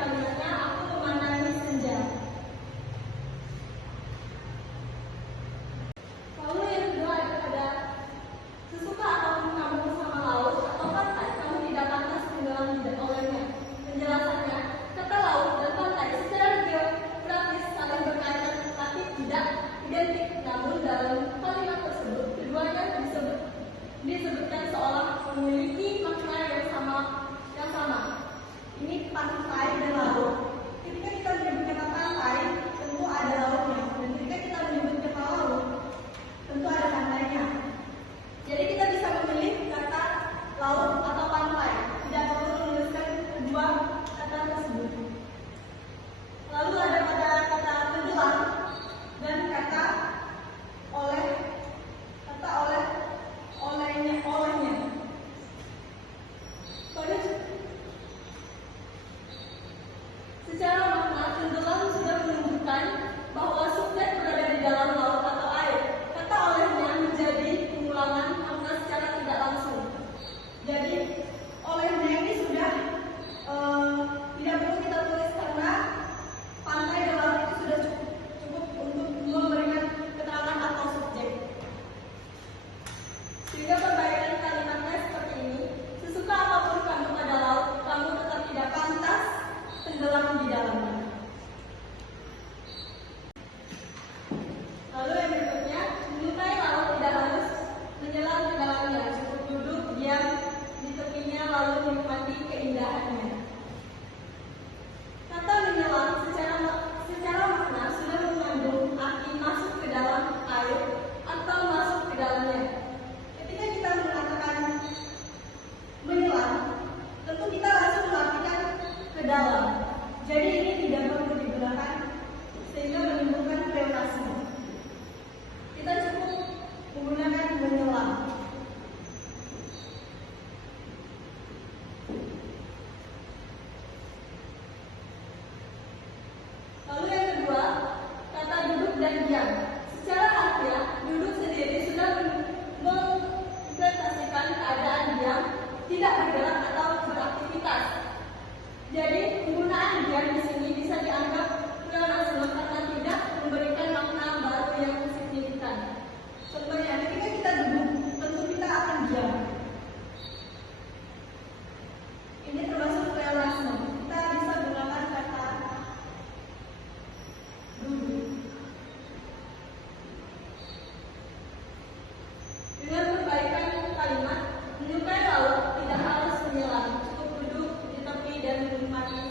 kalimatnya aku memandangi senja. Lalu yang kedua ada sesuka apapun kamu bersama laut atau pantai, kamu tidak pantas tenggelam olehnya. Penjelasannya, kata laut dan pantai secara geografis saling berkaitan tetapi tidak identik. Namun dalam kalimat tersebut keduanya disebutkan seolah memiliki makna yang sama. Ini pantai dan laut. Ketika kita menyebut kata pantai, tentu ada lautnya. Dan ketika kita menyebut kata laut, tentu ada pantainya. Jadi kita bisa memilih kata laut atau pantai. Tidak perlu menuliskan kedua kata tersebut. Lalu ada pada kata tenggelam dan kata oleh. Kata olehnya. Secara makna, tenggelam sudah menunjukkan bahwa subjek berada di dalam laut atau air. Kata olehnya menjadi pengulangan makna secara tidak langsung. Jadi, olehnya ini sudah tidak perlu kita tulis karena pantai dan laut itu sudah cukup untuk memberikan keterangan atau subjek. Sehingga perbaikan kalimatnya seperti ini. Sesuka apapun kamu pada laut, kamu tetap tidak pantas tenggelam di dalamnya. Lalu yang berikutnya, menyukai laut tidak harus menyelam di dalamnya, cukup duduk diam di tepinya lalu menikmati keindahannya. Kata menyelam secara makna sudah mengandung arti masuk ke dalam air atau masuk ke dalamnya. Ketika kita mengatakan menyelam, tentu kita langsung mengartikan ke dalam. Jadi ini tidak perlu digunakan sehingga menimbulkan kreasi. Kita cukup menggunakan menyelam. Lalu yang kedua, kata duduk dan diam. Secara harfiah, duduk sendiri sudah menginterpretasikan keadaan diam, tidak bergerak atau beraktivitas. Jadi penggunaan diam di sini bisa dianggap kurang karena tidak memberikan makna baru yang signifikan. Contohnya, ketika kita duduk, tentu kita akan diam. Ini termasuk realisme. Kita bisa gunakan kata duduk. Dengan perbaikan kalimat, menyukai laut tidak harus menyelam, cukup duduk di tepi dan menikmati